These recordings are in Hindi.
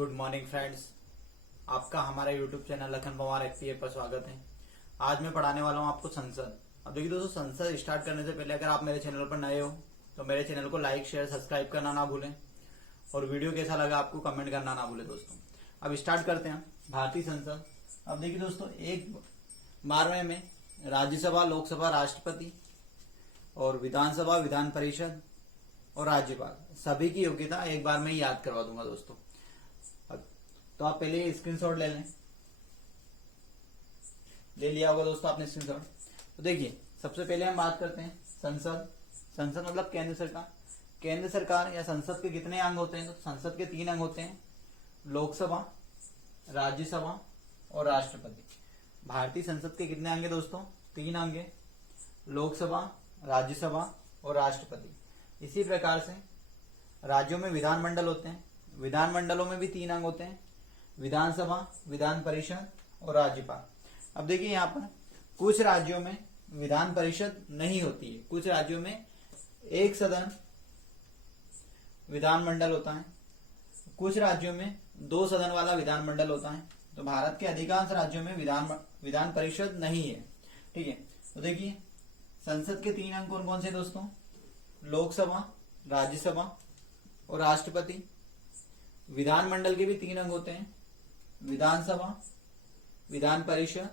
गुड मॉर्निंग फ्रेंड्स, आपका हमारा YouTube channel Lakhan Pawar FPA पर स्वागत है। आज मैं पढ़ाने वाला हूं आपको संसद। अब देखिए दोस्तों, संसद स्टार्ट करने से पहले अगर आप मेरे चैनल पर नए हो तो मेरे चैनल को लाइक शेयर सब्सक्राइब करना ना भूलें और वीडियो कैसा लगा आपको कमेंट करना ना भूलें। दोस्तों अब स्टार्ट करते हैं भारतीय संसद। अब देखिए दोस्तों, एक बारहवें में राज्यसभा, लोकसभा, राष्ट्रपति और विधानसभा, विधान परिषद और राज्यपाल सभी की योग्यता एक बार में ही याद करवा दूंगा दोस्तों। तो आप पहले स्क्रीनशॉट ले लें। ले लिया होगा दोस्तों आपने स्क्रीनशॉट। तो देखिए, सबसे पहले हम बात करते हैं संसद। संसद मतलब केंद्र सरकार। केंद्र सरकार या संसद के कितने अंग होते हैं? तो संसद के 3 अंग होते हैं, लोकसभा, राज्यसभा और राष्ट्रपति। भारतीय संसद के कितने अंग है दोस्तों? 3 अंग है, लोकसभा, राज्यसभा और राष्ट्रपति। इसी प्रकार से राज्यों में विधानमंडल होते हैं, विधानमंडलों में भी 3 अंग होते हैं, विधानसभा, विधान परिषद और राज्यपाल। अब देखिए, यहाँ पर कुछ राज्यों में विधान परिषद नहीं होती है, कुछ राज्यों में एक सदन विधानमंडल होता है, कुछ राज्यों में 2 सदन वाला विधानमंडल होता है। तो भारत के अधिकांश राज्यों में विधान परिषद नहीं है। ठीक है, तो देखिए संसद के 3 अंग कौन कौन से दोस्तों? लोकसभा, राज्यसभा और राष्ट्रपति। विधानमंडल के भी 3 अंग होते हैं, विधानसभा, विधान परिषद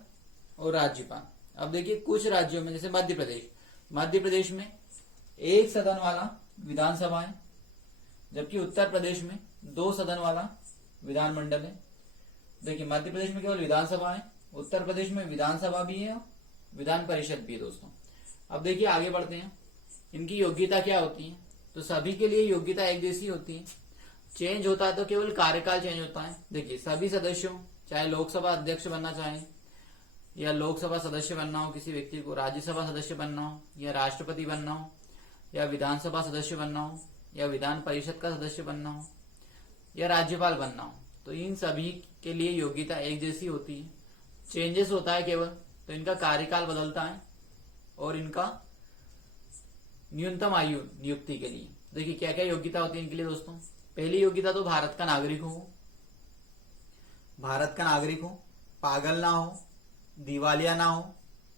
और राज्यपाल। अब देखिए, कुछ राज्यों में जैसे मध्य प्रदेश में 1 सदन वाला विधानसभा है, जबकि उत्तर प्रदेश में 2 सदन वाला विधानमंडल है। देखिए, मध्य प्रदेश में केवल विधानसभा है, उत्तर प्रदेश में विधानसभा भी है और विधान परिषद भी है दोस्तों। अब देखिए आगे बढ़ते हैं, इनकी योग्यता क्या होती है? तो सभी के लिए योग्यता एक जैसी होती है। चेंज होता है तो केवल कार्यकाल चेंज होता है। देखिए, सभी सदस्यों, चाहे लोकसभा अध्यक्ष बनना चाहे या लोकसभा सदस्य बनना हो किसी व्यक्ति को, राज्यसभा सदस्य बनना हो या राष्ट्रपति बनना हो या विधानसभा सदस्य बनना हो या विधान परिषद का सदस्य बनना हो या राज्यपाल बनना हो, तो इन सभी के लिए योग्यता एक जैसी होती है। चेंजेस होता है केवल, तो इनका कार्यकाल बदलता है और इनका न्यूनतम आयु नियुक्ति के लिए। देखिए क्या क्या योग्यता होती है इनके लिए दोस्तों। पहली योग्यता तो भारत का नागरिक हो, भारत का नागरिक हो, पागल ना हो, दिवालिया ना हो,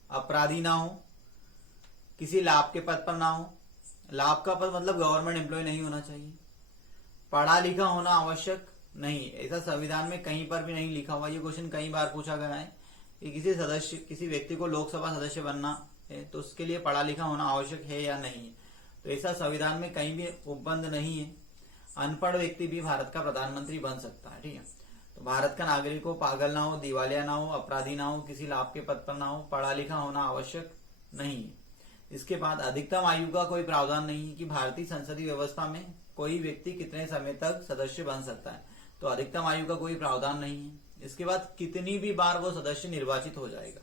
अपराधी ना हो, किसी लाभ के पद पर ना हो। लाभ का पद मतलब गवर्नमेंट एम्प्लॉय नहीं होना चाहिए। पढ़ा लिखा होना आवश्यक नहीं, ऐसा संविधान में कहीं पर भी नहीं लिखा हुआ। ये क्वेश्चन कई बार पूछा गया है कि किसी व्यक्ति को लोकसभा सदस्य बनना है तो उसके लिए पढ़ा लिखा होना आवश्यक है या नहीं। तो ऐसा संविधान में कहीं भी उपबंध नहीं है। अनपढ़ व्यक्ति भी भारत का प्रधानमंत्री बन सकता है। ठीक है, तो भारत का नागरिक हो, पागल ना हो, दिवालिया ना हो, अपराधी ना हो, किसी लाभ के पद पर ना हो, पढ़ा लिखा होना आवश्यक नहीं है। इसके बाद अधिकतम आयु का कोई प्रावधान नहीं है कि भारतीय संसदीय व्यवस्था में कोई व्यक्ति कितने समय तक सदस्य बन सकता है, तो अधिकतम आयु का कोई प्रावधान नहीं है। इसके बाद कितनी भी बार वो सदस्य निर्वाचित हो जाएगा।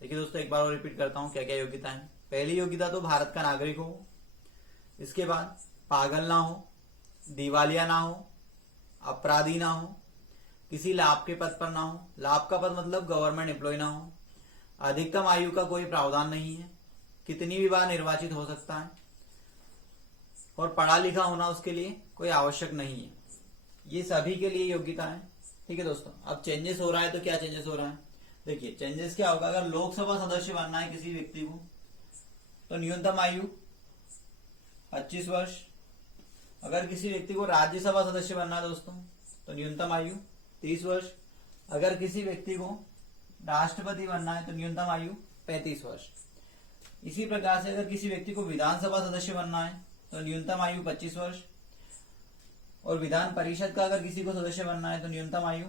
देखिए दोस्तों, एक बार और रिपीट करता हूं क्या क्या योग्यता है। पहली योग्यता तो भारत का नागरिक हो, इसके बाद पागल ना हो, दिवालिया ना हो, अपराधी ना हो, किसी लाभ के पद पर ना हो, लाभ का पद मतलब गवर्नमेंट एम्प्लॉय ना हो, अधिकतम आयु का कोई प्रावधान नहीं है, कितनी भी बार निर्वाचित हो सकता है और पढ़ा लिखा होना उसके लिए कोई आवश्यक नहीं है। ये सभी के लिए योग्यता है। ठीक है दोस्तों, अब चेंजेस हो रहा है तो क्या चेंजेस हो रहा है? देखिए चेंजेस क्या होगा, अगर लोकसभा सदस्य बनना है किसी व्यक्ति को तो न्यूनतम आयु 25 वर्ष। अगर किसी व्यक्ति को राज्यसभा सदस्य बनना है दोस्तों तो न्यूनतम आयु 30 वर्ष। अगर किसी व्यक्ति को राष्ट्रपति बनना है तो न्यूनतम आयु 35 वर्ष। इसी प्रकार से अगर किसी व्यक्ति को विधानसभा सदस्य बनना है तो न्यूनतम आयु 25 वर्ष और विधान परिषद का अगर किसी को सदस्य बनना है तो न्यूनतम आयु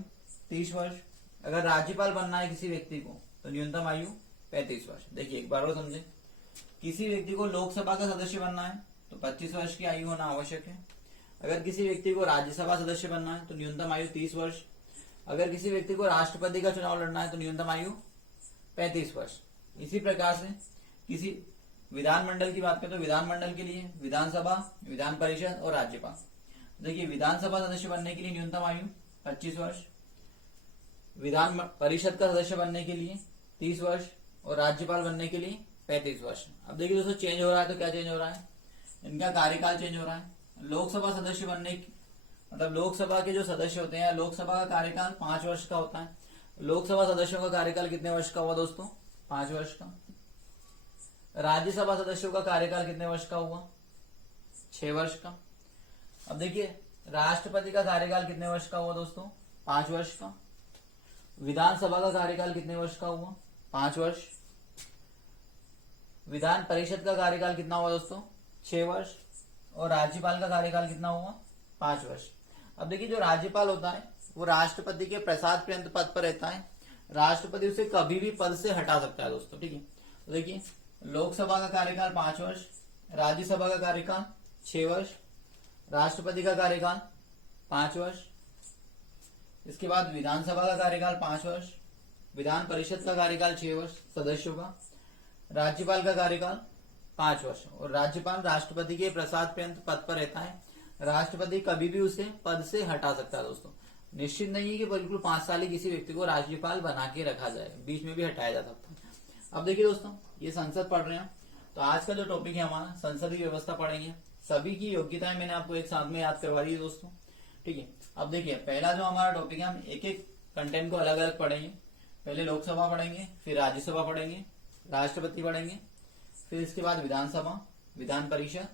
30 वर्ष। अगर राज्यपाल बनना है किसी व्यक्ति को तो न्यूनतम आयु 35 वर्ष। देखिए एक बार और समझे, किसी व्यक्ति को लोकसभा का सदस्य बनना है तो 25 वर्ष की आयु होना आवश्यक है। अगर किसी व्यक्ति को राज्यसभा सदस्य बनना है तो न्यूनतम आयु 30 वर्ष। अगर किसी व्यक्ति को राष्ट्रपति का चुनाव लड़ना है तो न्यूनतम आयु 35 वर्ष। इसी प्रकार से किसी विधानमंडल की बात करें तो विधानमंडल के लिए विधानसभा, विधान परिषद और राज्यपाल। देखिए, विधानसभा सदस्य बनने के लिए न्यूनतम आयु 25 वर्ष, विधान परिषद का सदस्य बनने के लिए 30 वर्ष और राज्यपाल बनने के लिए 35 वर्ष। अब देखिए दोस्तों, चेंज हो रहा है तो क्या चेंज हो रहा है? इनका कार्यकाल चेंज हो रहा है। लोकसभा सदस्य बनने मतलब लोकसभा के जो सदस्य होते हैं, लोकसभा का कार्यकाल 5 वर्ष का होता है। लोकसभा सदस्यों का कार्यकाल कितने वर्ष का हुआ दोस्तों? 5 वर्ष का। राज्यसभा सदस्यों का कार्यकाल कितने वर्ष का हुआ? 6 वर्ष का। अब देखिए राष्ट्रपति का कार्यकाल कितने वर्ष का हुआ दोस्तों? 5 वर्ष का। विधानसभा का कार्यकाल कितने वर्ष का हुआ? 5 वर्ष। विधान परिषद का कार्यकाल कितना हुआ दोस्तों? 6 वर्ष। और राज्यपाल का कार्यकाल कितना हुआ? 5 वर्ष। अब देखिए जो राज्यपाल होता है वो राष्ट्रपति के प्रसाद पर्यंत पद पर रहता है। राष्ट्रपति उसे कभी भी पद से हटा सकता है दोस्तों, ठीक है। तो देखिए लोकसभा का कार्यकाल 5 वर्ष, राज्यसभा का कार्यकाल 6 वर्ष, राष्ट्रपति का कार्यकाल 5 वर्ष। इसके बाद विधानसभा का कार्यकाल 5 वर्ष, विधान परिषद का कार्यकाल 6 वर्ष सदस्यों का, राज्यपाल का कार्यकाल 5 वर्ष। और राज्यपाल राष्ट्रपति के प्रसाद पर्यंत पद पर रहता है। राष्ट्रपति कभी भी उसे पद से हटा सकता है दोस्तों। निश्चित नहीं है कि बिल्कुल 5 साल ही किसी व्यक्ति को राज्यपाल बना के रखा जाए, बीच में भी हटाया जा सकता है। अब देखिए दोस्तों ये संसद पढ़ रहे हैं, तो आज का जो टॉपिक है हमारा संसदीय व्यवस्था पढ़ेंगे। सभी की योग्यताएं मैंने आपको एक साथ में याद करवा दी है दोस्तों, ठीक है। अब देखिए पहला जो हमारा टॉपिक है, हम एक एक कंटेंट को अलग अलग पढ़ेंगे। पहले लोकसभा पढ़ेंगे, फिर राज्यसभा पढ़ेंगे, राष्ट्रपति पढ़ेंगे, फिर इसके बाद विधानसभा, विधान परिषद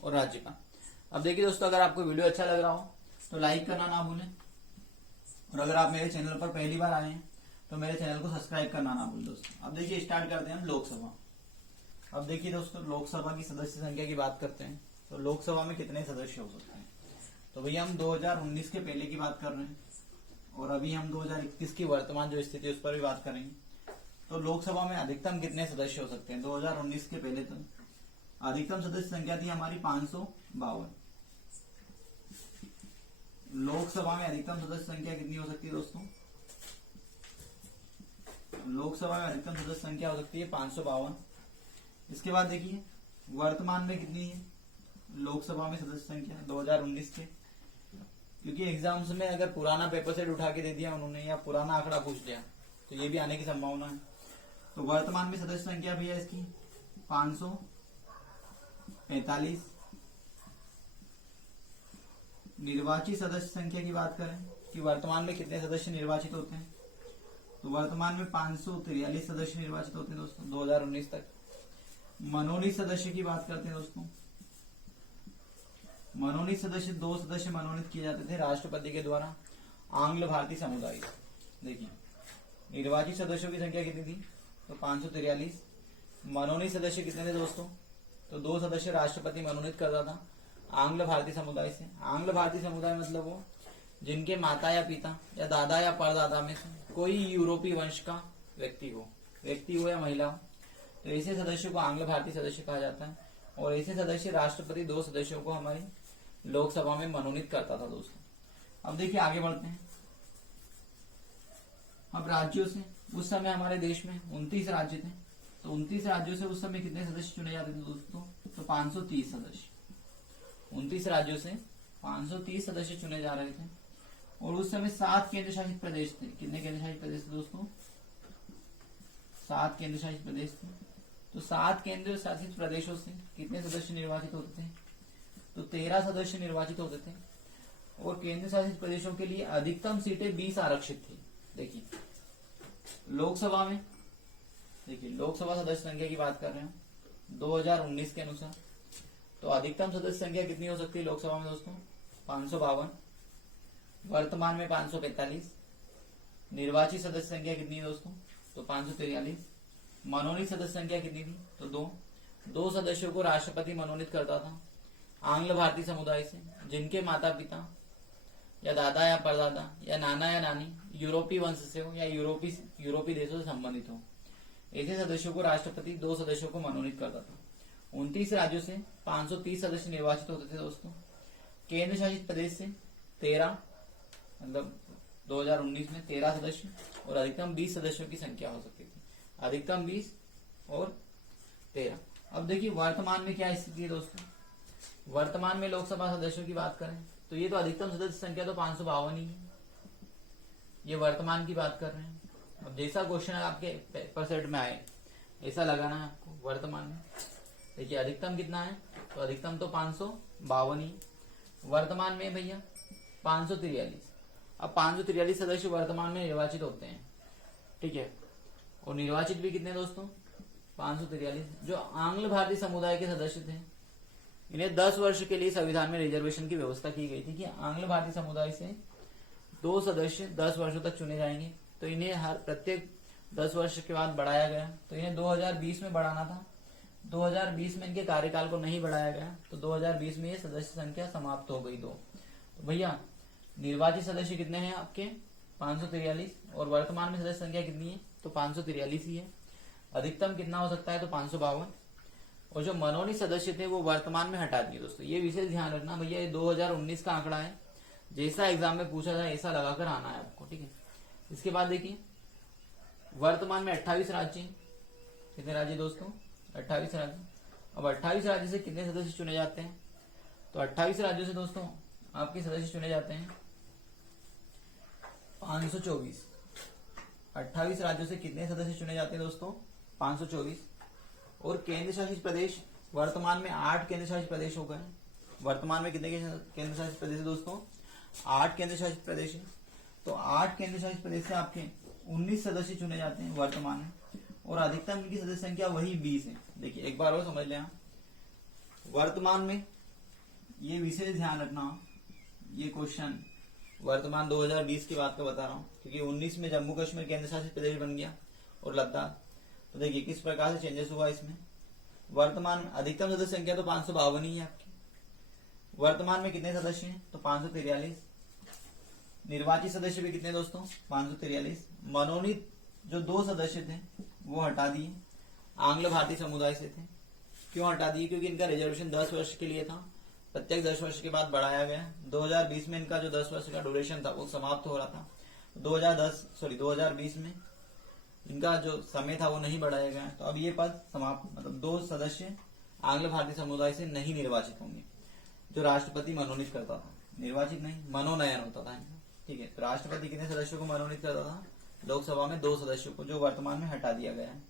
और राज्यपाल। अब देखिए दोस्तों अगर आपको वीडियो अच्छा लग रहा हो तो लाइक करना ना भूलें, और अगर आप मेरे चैनल पर पहली बार आए हैं तो मेरे चैनल को सब्सक्राइब करना ना भूलें दोस्तों। अब देखिए स्टार्ट करते हैं हम लोकसभा। अब देखिए दोस्तों लोकसभा की सदस्य संख्या की बात करते हैं, तो लोकसभा में कितने सदस्य हो सकते हैं। तो भैया हम 2019 के पहले की बात कर रहे हैं, और अभी हम 2021 की वर्तमान जो स्थिति है उस पर भी बात करेंगे। तो लोकसभा में अधिकतम कितने सदस्य हो सकते हैं? 2019 के पहले तक अधिकतम सदस्य संख्या थी हमारी 552। लोकसभा में अधिकतम सदस्य संख्या कितनी हो सकती है दोस्तों? लोकसभा में अधिकतम सदस्य संख्या हो सकती है 552। इसके बाद देखिए वर्तमान में कितनी है लोकसभा में सदस्य संख्या 2019 के, क्योंकि एग्जाम्स में अगर पुराना पेपर सेट उठा के दे दिया उन्होंने या पुराना आंकड़ा पूछ लिया तो ये भी आने की संभावना है। तो वर्तमान में सदस्य संख्या भी है इसकी 545। निर्वाचित सदस्य संख्या की बात करें कि वर्तमान में कितने सदस्य निर्वाचित होते हैं, तो वर्तमान में 543 सदस्य निर्वाचित होते हैं दोस्तों 2019 तक। मनोनीत सदस्य की बात करते हैं दोस्तों। मनोनीत सदस्य 2 सदस्य मनोनीत किए जाते थे राष्ट्रपति के द्वारा आंग्ल भारतीय समुदाय। देखिए निर्वाचित सदस्यों की संख्या कितनी थी? तो 543। मनोनीत सदस्य कितने थे दोस्तों? तो 2 सदस्य राष्ट्रपति मनोनीत करता था आंग्ल भारतीय समुदाय से। आंग्ल भारतीय समुदाय मतलब वो जिनके माता या पिता या दादा या परदादा में से कोई यूरोपीय वंश का व्यक्ति हो या महिला हो, तो ऐसे सदस्यों को आंग्ल भारतीय सदस्य कहा जाता है। और ऐसे सदस्य राष्ट्रपति 2 सदस्यों को हमारी लोकसभा में मनोनीत करता था दोस्तों। अब देखिए आगे बढ़ते हैं। अब राज्यों से उस समय हमारे देश में 29 राज्य थे, तो 29 राज्यों से उस समय कितने सदस्य चुने जाते थे दोस्तों? तो 530 सदस्य। 29 राज्यों से 530 सदस्य चुने जा रहे थे। और उस समय 7 केंद्र शासित प्रदेश थे। कितने केंद्र शासित प्रदेश थे दोस्तों? 7 केंद्र शासित प्रदेश थे। तो 7 केंद्र शासित प्रदेशों से कितने सदस्य निर्वाचित होते थे? तो 13 सदस्य निर्वाचित होते थे। और केंद्र शासित प्रदेशों के लिए अधिकतम सीटें 20 आरक्षित थी। देखिए लोकसभा में, देखिए लोकसभा सदस्य संख्या की बात कर रहे हैं 2019 के अनुसार, तो अधिकतम सदस्य संख्या कितनी हो सकती है लोकसभा में दोस्तों? 552। वर्तमान में 545। निर्वाचित सदस्य संख्या कितनी है दोस्तों? तो 543। मनोनीत सदस्य संख्या कितनी थी? तो 2 सदस्यों को राष्ट्रपति मनोनीत करता था आंग्ल भारतीय समुदाय से, जिनके माता पिता या दादा या परदादा या नाना या नानी यूरोपीय वंश से हो या यूरोपीय देशों से संबंधित हो। ऐसे सदस्यों को राष्ट्रपति 2 सदस्यों को मनोनीत करता था। 29 राज्यों से 530 सदस्य निर्वाचित होते थे दोस्तों। केंद्र शासित प्रदेश से 13, मतलब 2019 में 13 सदस्य, और अधिकतम 20 सदस्यों की संख्या हो सकती थी। अधिकतम 20 और 13। अब देखिए वर्तमान में क्या स्थिति है दोस्तों? वर्तमान में लोकसभा सदस्यों की बात करें तो ये तो अधिकतम सदस्य संख्या तो 552 ही है। ये वर्तमान की बात कर रहे हैं। अब जैसा क्वेश्चन आपके पेपर सेट में आए ऐसा लगाना है आपको। वर्तमान में देखिए अधिकतम कितना है? तो अधिकतम तो 552 ही। वर्तमान में भैया 543। अब 543 सदस्य वर्तमान में निर्वाचित होते हैं, ठीक है। और निर्वाचित भी कितने दोस्तों, 543। जो आंग्ल भारतीय समुदाय के सदस्य थे, इन्हें 10 वर्ष के लिए संविधान में रिजर्वेशन की व्यवस्था की गई थी कि आंग्ल भारतीय समुदाय से 2 सदस्य 10 वर्षों तक चुने जाएंगे। तो इन्हें हर प्रत्येक 10 वर्ष के बाद बढ़ाया गया। तो इन्हें 2020 में बढ़ाना था, 2020 में इनके कार्यकाल को नहीं बढ़ाया गया, तो 2020 में ये सदस्य संख्या समाप्त हो गई 2। तो भैया निर्वाचित सदस्य कितने हैं आपके, 543, और वर्तमान में सदस्य संख्या कितनी है, तो 543 ही है। अधिकतम कितना हो सकता है, तो 552। और जो मनोनीत सदस्य थे वो वर्तमान में हटा दिए दोस्तों। ये विशेष ध्यान रखना भैया, ये 2019 का आंकड़ा है, जैसा एग्जाम में पूछा जाए ऐसा लगाकर आना है आपको, ठीक है। इसके बाद देखिए वर्तमान में 28 राज्य, कितने राज्य दोस्तों, 28 राज्य। अब 28 राज्य से कितने सदस्य चुने जाते हैं, तो 28 राज्यों से दोस्तों आपके सदस्य चुने जाते हैं 524। 28 राज्यों से कितने सदस्य चुने जाते हैं दोस्तों, 524। और केंद्र शासित प्रदेश, वर्तमान में 8 केंद्र शासित प्रदेश हो गए। वर्तमान में कितने केंद्र शासित प्रदेश है दोस्तों, 8 केंद्र शासित प्रदेश है। तो 8 केंद्र शासित प्रदेश से आपके 19 सदस्य चुने जाते हैं वर्तमान में, और अधिकतम इनकी सदस्य संख्या वही 20 है। देखिए एक बार और समझ लें आप, वर्तमान में ये विशेष ध्यान रखना, ये क्वेश्चन वर्तमान 2020 की बात का बता रहा हूँ, क्योंकि 19 में जम्मू कश्मीर केंद्र शासित प्रदेश बन गया और लद्दाख। तो देखिए किस प्रकार से चेंजेस हुआ इसमें। वर्तमान अधिकतम सदस्य संख्या तो 552 ही है आपकी। वर्तमान में कितने सदस्य हैं, तो 543। निर्वाचित सदस्य भी कितने दोस्तों, 543। मनोनीत जो 2 सदस्य थे वो हटा दिए, आंग्ल भारतीय समुदाय से थे। क्यों हटा दिए, क्योंकि इनका रिजर्वेशन 10 वर्ष के लिए था, प्रत्येक 10 वर्ष के बाद बढ़ाया गया। 2020 में इनका जो 10 वर्ष का ड्यूरेशन था वो समाप्त हो रहा था। 2020 में इनका जो समय था वो नहीं बढ़ाया गया। तो अब ये पद समाप्त, मतलब 2 सदस्य आंग्ल भारतीय समुदाय से नहीं निर्वाचित होंगे। जो राष्ट्रपति मनोनीत करता था, निर्वाचित नहीं, मनोनयन होता था इनका, ठीक है। तो राष्ट्रपति कितने सदस्यों को मनोनीत करता था, लोकसभा में 2 सदस्यों को, जो वर्तमान में हटा दिया गया है।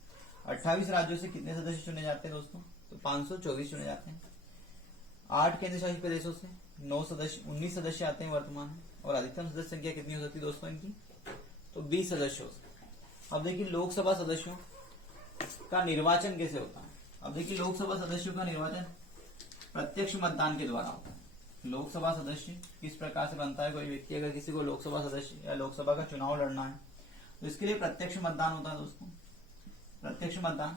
28 राज्यों से कितने सदस्य चुने जाते हैं दोस्तों, तो 524 चुने जाते हैं। 8 केंद्र शासित प्रदेशों से 19 सदस्य आते हैं वर्तमान में, और अधिकतम सदस्य संख्या कितनी हो सकती है दोस्तों इनकी, तो 20 सदस्य हो सकते हैं। अब देखिए लोकसभा सदस्यों का निर्वाचन कैसे होता है। अब देखिए लोकसभा सदस्यों का निर्वाचन प्रत्यक्ष मतदान के द्वारा होता है। लोकसभा सदस्य किस प्रकार से बनता है, कोई व्यक्ति अगर किसी को लोकसभा सदस्य या लोकसभा का चुनाव लड़ना है तो इसके लिए प्रत्यक्ष मतदान होता है दोस्तों। प्रत्यक्ष मतदान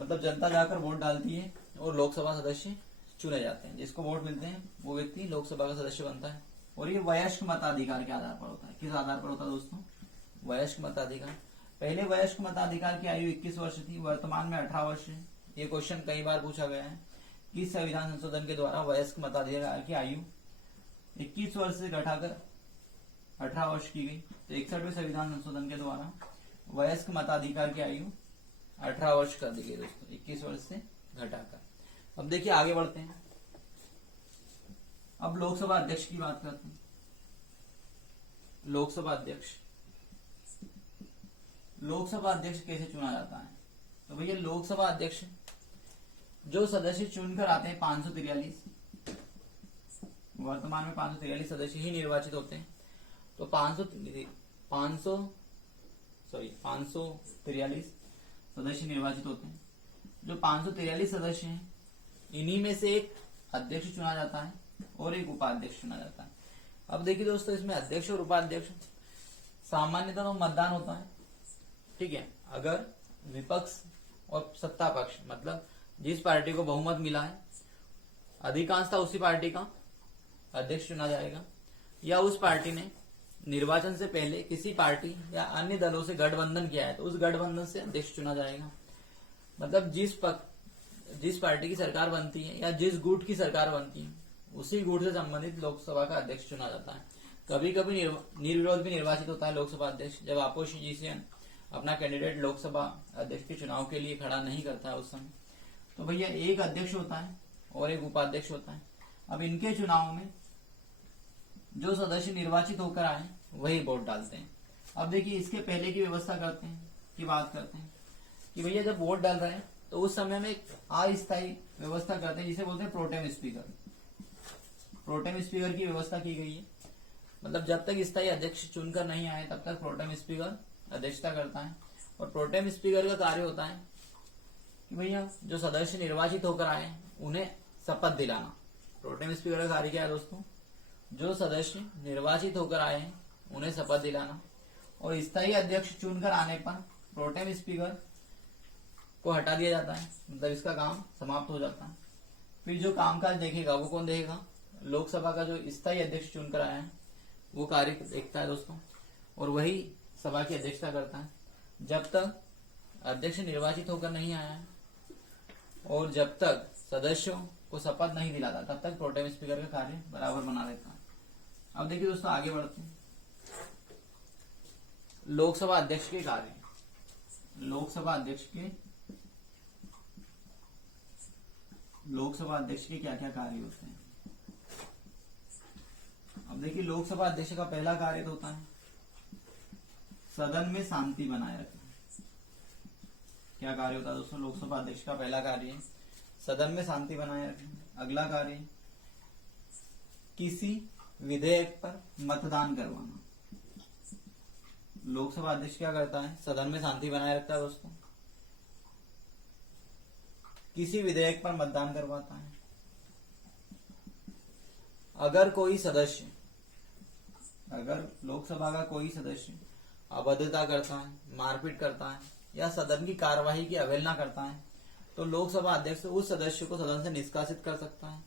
मतलब जनता जाकर वोट डालती है और लोकसभा सदस्य चुने जाते हैं। जिसको वोट मिलते हैं वो व्यक्ति लोकसभा का सदस्य बनता है। और ये वयस्क मताधिकार के आधार पर होता है। किस आधार पर होता है दोस्तों, वयस्क मताधिकार। पहले वयस्क मताधिकार की आयु 21 वर्ष थी, वर्तमान में 18 वर्ष है। ये क्वेश्चन कई बार पूछा गया है। किस संविधान संशोधन के द्वारा वयस्क मताधिकार की आयु 21 वर्ष से घटाकर 18 वर्ष की गई। तो 61वें संविधान संशोधन के द्वारा वयस्क मताधिकार की आयु 18 वर्ष कर दी गई दोस्तों, 21 वर्ष से घटाकर। अब देखिए आगे बढ़ते हैं। अब लोकसभा अध्यक्ष की बात करते हैं। लोकसभा अध्यक्ष, लोकसभा अध्यक्ष कैसे चुना जाता है, तो भैया लोकसभा अध्यक्ष जो सदस्य चुनकर आते हैं 543, वर्तमान में 543 सदस्य ही निर्वाचित होते हैं। तो 543 सदस्य निर्वाचित होते हैं। जो 543 सदस्य हैं इन्हीं में से एक अध्यक्ष चुना जाता है और एक उपाध्यक्ष चुना जाता है। अब देखिए दोस्तों इसमें अध्यक्ष और उपाध्यक्ष सामान्यतः तो मतदान होता है, ठीक है। अगर विपक्ष और सत्ता पक्ष मतलब जिस पार्टी को बहुमत मिला है अधिकांशतः उसी पार्टी का अध्यक्ष चुना जाएगा, या उस पार्टी ने निर्वाचन से पहले किसी पार्टी या अन्य दलों से गठबंधन किया है तो उस गठबंधन से अध्यक्ष चुना जाएगा। मतलब जिस पार्टी की सरकार बनती है या जिस गुट की सरकार बनती है उसी गुट से संबंधित लोकसभा का अध्यक्ष चुना जाता है। कभी कभी निर्विरोध भी निर्वाचित होता है लोकसभा अध्यक्ष, जब अपोजिशन अपना कैंडिडेट लोकसभा अध्यक्ष के चुनाव के लिए खड़ा नहीं करता है उस समय। तो भैया एक अध्यक्ष होता है और एक उपाध्यक्ष होता है। अब इनके चुनाव में जो सदस्य निर्वाचित होकर आए वही वोट डालते हैं। अब देखिए इसके पहले की व्यवस्था करते हैं की बात करते हैं कि भैया जब वोट डाल रहे हैं तो उस समय में एक अस्थायी व्यवस्था करते हैं जिसे बोलते हैं प्रोटेम स्पीकर। प्रोटेम स्पीकर की व्यवस्था की गई है। मतलब जब तक स्थायी अध्यक्ष चुनकर नहीं आए तब तक प्रोटेम स्पीकर अध्यक्षता करता है। और प्रोटेम स्पीकर का कार्य होता है कि भैया जो सदस्य निर्वाचित होकर आए उन्हें शपथ दिलाना। प्रोटेम स्पीकर का कार्य क्या है दोस्तों? जो सदस्य निर्वाचित होकर आए हैं उन्हें शपथ दिलाना। और स्थायी अध्यक्ष चुनकर आने पर प्रोटेम स्पीकर को हटा दिया जाता है, मतलब इसका काम समाप्त हो जाता है। फिर जो कामकाज देखेगा वो कौन देखेगा? लोकसभा का जो स्थायी अध्यक्ष चुनकर आया है वो कार्य देखता है दोस्तों, और वही सभा की अध्यक्षता करता है। जब तक अध्यक्ष निर्वाचित होकर नहीं आया है और जब तक सदस्यों को शपथ नहीं दिलाता तब तक प्रोटेम स्पीकर का कार्य बराबर बना रहता है। अब देखिए दोस्तों आगे बढ़ते हैं। लोकसभा अध्यक्ष के कार्य। लोकसभा अध्यक्ष के क्या क्या कार्य होते हैं? अब देखिए लोकसभा अध्यक्ष का पहला कार्य तो होता है सदन में शांति बनाए रखना। क्या कार्य होता है दोस्तों? लोकसभा अध्यक्ष का पहला कार्य है सदन में शांति बनाए रखना। अगला कार्य किसी विधेयक पर मतदान करवाना। लोकसभा अध्यक्ष क्या करता है? सदन में शांति बनाए रखता है दोस्तों, किसी विधेयक पर मतदान करवाता है। अगर लोकसभा का कोई सदस्य अभद्रता करता है, मारपीट करता है या सदन की कार्यवाही की अवहेलना करता है तो लोकसभा अध्यक्ष उस सदस्य को सदन से निष्कासित कर सकता है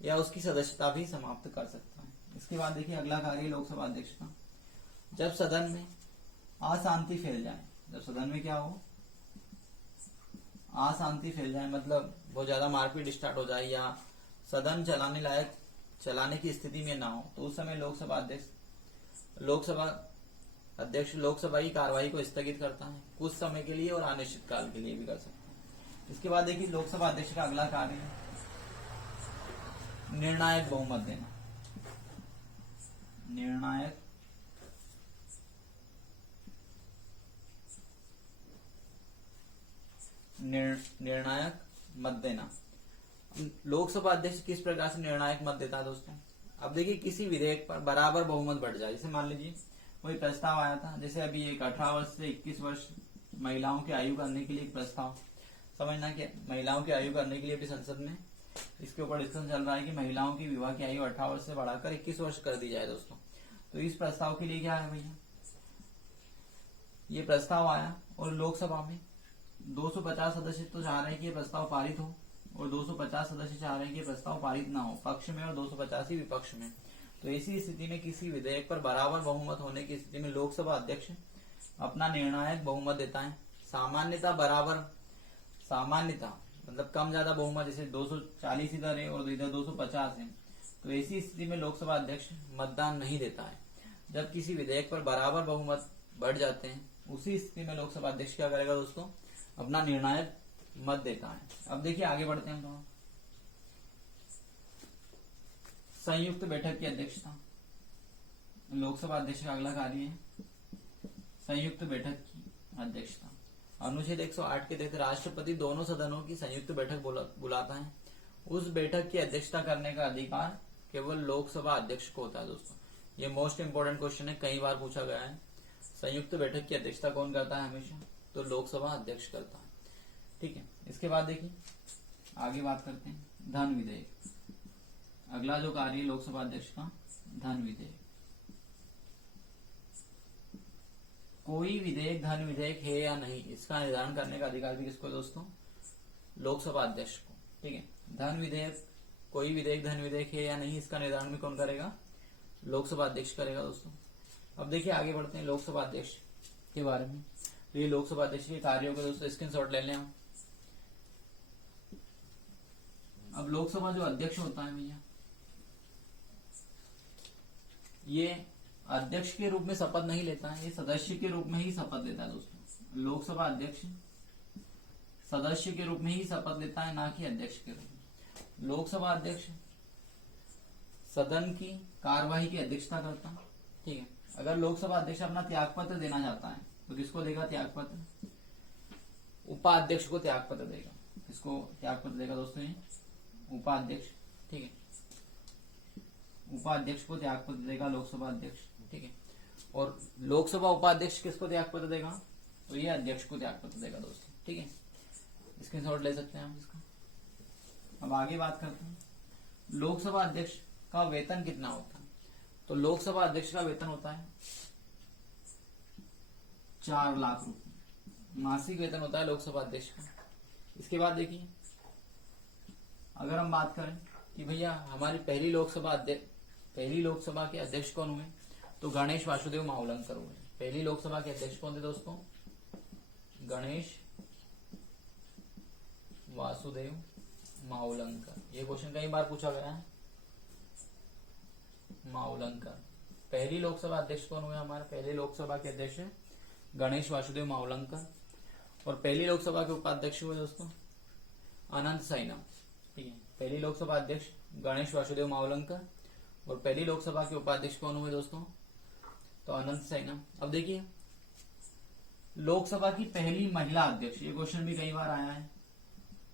या उसकी सदस्यता भी समाप्त कर सकता है। इसके बाद देखिए अगला कार्य लोकसभा अध्यक्ष का, जब सदन में अशांति फैल जाए, जब सदन में क्या हो? अशांति फैल जाए, मतलब बहुत ज्यादा मारपीट स्टार्ट हो जाए या सदन चलाने की स्थिति में ना हो, तो उस समय लोकसभा अध्यक्ष लोकसभा की कार्यवाही को स्थगित करता है कुछ समय के लिए और अनिश्चित काल के लिए भी कर सकता है। इसके बाद देखिए लोकसभा अध्यक्ष का अगला कार्य है निर्णायक बहुमत देना। निर्णायक मत देना। लोकसभा अध्यक्ष किस प्रकार से निर्णायक मत देता है दोस्तों? अब देखिए किसी विधेयक पर बराबर बहुमत बढ़ जाए, जैसे मान लीजिए कोई प्रस्ताव आया था, जैसे अभी एक 18 वर्ष से 21 वर्ष महिलाओं की आयु करने के लिए एक प्रस्ताव, समझना कि महिलाओं की आयु करने के लिए भी संसद में इसके ऊपर डिस्कशन चल रहा है कि महिलाओं की विवाह की आयु 18 वर्ष से बढ़ाकर 21 वर्ष कर दी जाए दोस्तों। तो इस प्रस्ताव के लिए क्या है भैया? ये प्रस्ताव आया और लोकसभा में 250 सदस्य तो चाह रहे हैं कि ये प्रस्ताव पारित हो और 250 सदस्य चाह रहे हैं कि प्रस्ताव पारित ना हो, पक्ष में, और 250 ही विपक्ष में। तो ऐसी स्थिति में किसी विधेयक पर बराबर बहुमत होने की स्थिति में लोकसभा अध्यक्ष अपना निर्णायक बहुमत देता है। सामान्यता मतलब कम ज्यादा बहुमत, जैसे 240 इधर है और इधर 250 है, तो ऐसी स्थिति में लोकसभा अध्यक्ष मतदान नहीं देता है। जब किसी विधेयक पर बराबर बहुमत बढ़ जाते हैं उसी स्थिति में लोकसभा अध्यक्ष क्या करेगा दोस्तों? अपना निर्णायक मत देता है। अब देखिए आगे बढ़ते हैं हम। संयुक्त बैठक की अध्यक्षता। लोकसभा अध्यक्ष का अगला कार्य है संयुक्त बैठक की अध्यक्षता। अनुच्छेद 108 के तहत राष्ट्रपति दोनों सदनों की संयुक्त बैठक बुलाता है। उस बैठक की अध्यक्षता करने का अधिकार केवल लोकसभा अध्यक्ष को होता है दोस्तों। ये मोस्ट इंपोर्टेंट क्वेश्चन है, कई बार पूछा गया है। संयुक्त बैठक की अध्यक्षता कौन करता है? हमेशा तो लोकसभा अध्यक्ष करता है। ठीक है, इसके बाद देखिए आगे बात करते हैं धन विधेयक। अगला जो कार्य है लोकसभा अध्यक्ष का, धन विधेयक। कोई विधेयक धन विधेयक है या नहीं, इसका निर्धारण करने का अधिकार भी किसको दोस्तों? लोकसभा अध्यक्ष को। ठीक है, धन विधेयक, कोई विधेयक धन विधेयक है या नहीं, इसका निर्धारण भी कौन करेगा? लोकसभा अध्यक्ष करेगा दोस्तों। अब देखिए आगे बढ़ते हैं लोकसभा अध्यक्ष के बारे में। तो ये लोकसभा अध्यक्ष के कार्यों को दोस्तों स्क्रीनशॉट ले लें हम। अब लोकसभा जो अध्यक्ष होता है भैया, ये अध्यक्ष के रूप में शपथ नहीं लेता है, ये सदस्य के रूप में ही शपथ लेता है दोस्तों। लोकसभा अध्यक्ष सदस्य के रूप में ही शपथ लेता है, ना कि अध्यक्ष के रूप में। लोकसभा अध्यक्ष सदन की कार्यवाही की अध्यक्षता करता है। ठीक है, अगर लोकसभा अध्यक्ष अपना त्यागपत्र देना चाहता है तो किसको देगा त्यागपत्र? उपाध्यक्ष को त्यागपत्र देगा। किसको त्यागपत्र देगा दोस्तों? ये उपाध्यक्ष। ठीक है, उपाध्यक्ष को त्यागपत्र देगा लोकसभा अध्यक्ष, ठीक है। और लोकसभा उपाध्यक्ष किसको त्यागपत्र देगा, तो ये अध्यक्ष को त्यागपत्र देगा दोस्तों, ठीक है। स्क्रीनशॉट ले सकते हैं हम इसका। अब आगे बात करते हैं, लोकसभा अध्यक्ष का वेतन कितना होता है। तो लोकसभा अध्यक्ष का वेतन होता है 4 लाख रुपए, मासिक वेतन होता है लोकसभा अध्यक्ष का। इसके बाद देखिए, अगर हम बात करें कि भैया हमारी पहली लोकसभा के अध्यक्ष कौन हुए, तो गणेश वासुदेव मावलंकर हुए। पहली लोकसभा के अध्यक्ष कौन थे दोस्तों, गणेश वासुदेव मावलंकर। ये क्वेश्चन कई बार पूछा गया है, मावलंकर। पहली लोकसभा अध्यक्ष कौन हुए, हमारे पहले लोकसभा के अध्यक्ष गणेश वासुदेव मावलंकर। और पहली लोकसभा के उपाध्यक्ष हुए दोस्तों अनंत साइना, ठीक है। पहली लोकसभा अध्यक्ष गणेश वासुदेव मावलंकर और पहली लोकसभा के उपाध्यक्ष कौन हुए दोस्तों, तो अनंत साइना। अब देखिए, लोकसभा की पहली महिला अध्यक्ष, ये क्वेश्चन भी कई बार आया है।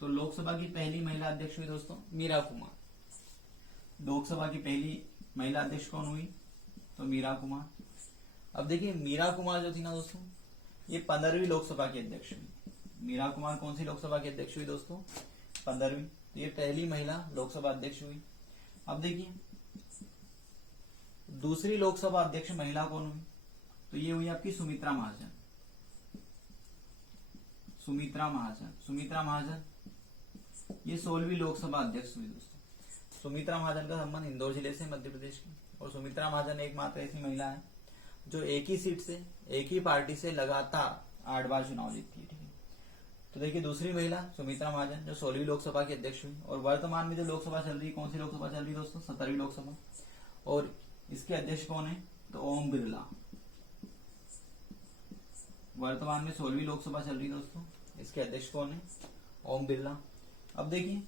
तो लोकसभा की पहली महिला अध्यक्ष हुई दोस्तों मीरा कुमार। लोकसभा की पहली महिला अध्यक्ष कौन हुई, तो मीरा कुमार। अब देखिए, मीरा कुमार जो थी ना दोस्तों, ये 15वीं लोकसभा की अध्यक्ष हुई। मीरा कुमार कौन सी लोकसभा की अध्यक्ष हुई दोस्तों, 15वीं। तो ये पहली महिला लोकसभा अध्यक्ष हुई। अब देखिए, दूसरी लोकसभा अध्यक्ष महिला कौन हुई, तो ये हुई आपकी सुमित्रा महाजन। सुमित्रा महाजन ये 16वीं लोकसभा अध्यक्ष हुई दोस्तों। सुमित्रा महाजन का संबंध इंदौर जिले से, मध्य प्रदेश की। और सुमित्रा महाजन एकमात्र ऐसी महिला है जो एक ही सीट से, एक ही पार्टी से लगातार 8 बार चुनाव जीतती है, ठीक है। तो देखिए, दूसरी महिला सुमित्रा महाजन जो 16वीं लोकसभा की अध्यक्ष हुई। और वर्तमान में जो लोकसभा चल रही, कौन सी लोकसभा चल रही दोस्तों, 17वीं लोकसभा। और इसके अध्यक्ष कौन है, तो ओम बिरला। वर्तमान में 16वीं लोकसभा चल रही दोस्तों, इसके अध्यक्ष कौन है, ओम बिरला। अब देखिए,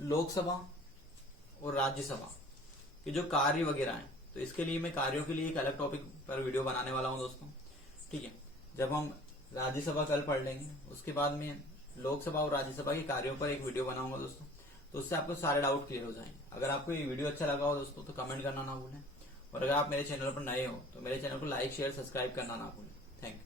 लोकसभा और राज्यसभा के जो कार्य वगैरह हैं, तो इसके लिए मैं कार्यों के लिए एक अलग टॉपिक पर वीडियो बनाने वाला हूं दोस्तों, ठीक है। जब हम राज्यसभा कल पढ़ लेंगे, उसके बाद में लोकसभा और राज्यसभा के कार्यों पर एक वीडियो बनाऊंगा दोस्तों, तो उससे आपको सारे डाउट क्लियर हो जाएंगे। अगर आपको ये वीडियो अच्छा लगा हो दोस्तों, तो कमेंट करना ना भूलें। और अगर आप मेरे चैनल पर नए हो, तो मेरे चैनल को लाइक, शेयर, सब्सक्राइब करना ना भूलें। Thank you.